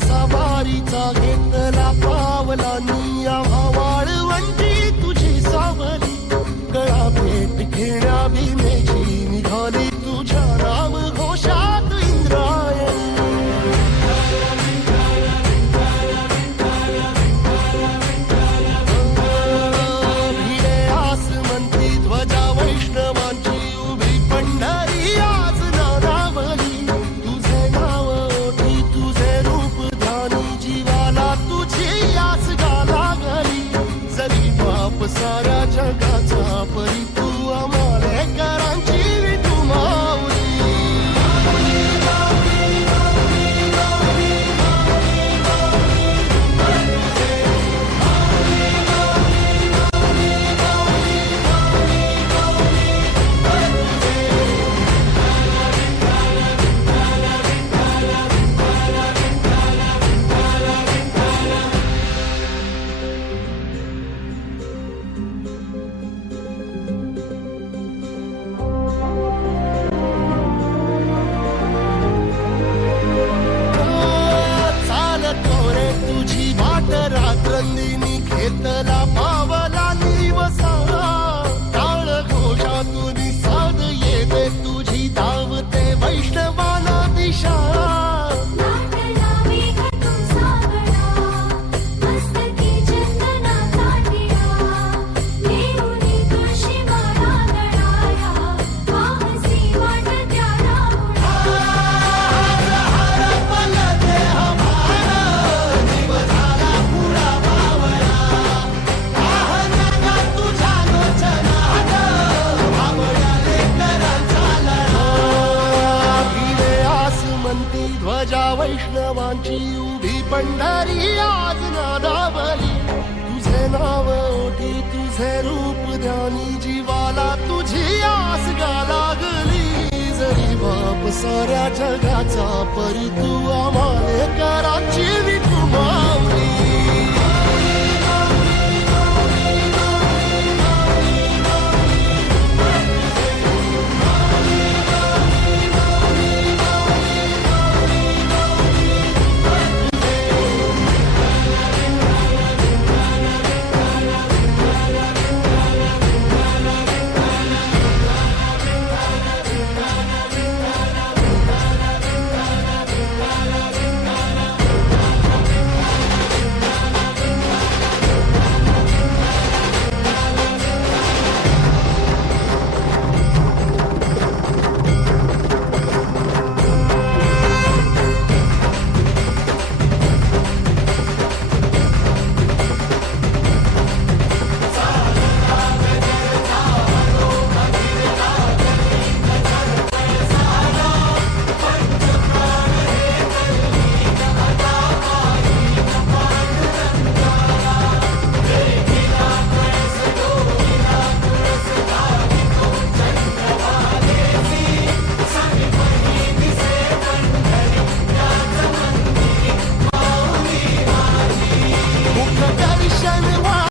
सवारीचा घेतला पावला निया वाळवंटी तुझी सावली गळा भेट घेण्या भीमेची निघाली तुझ्या राम घोषात इंद्रायणी भिडे आसमंती ध्वजा वैष्णवांची उभी पंढरी आज नारावली तुझे नाव ओठी तुझे रूप जीवाला तुझी आस गाला गली जरी बाप साऱ्या जगाचा परी तू आमालेकरांची तू माऊली रात्रंदिनी घेतला पावला निवसा टाळ घोषातून साध येते तुझी धावते वैष्णवाला दिशा ध्वजा वैष्णवांची उभी पंढरी आज नादावली तुझे नाव ओठी तुझे रूप ध्यानी जीवाला तुझी आस गा लागली जरी बाप साऱ्या जगाचा परी तू आमालेकरांची विठुमा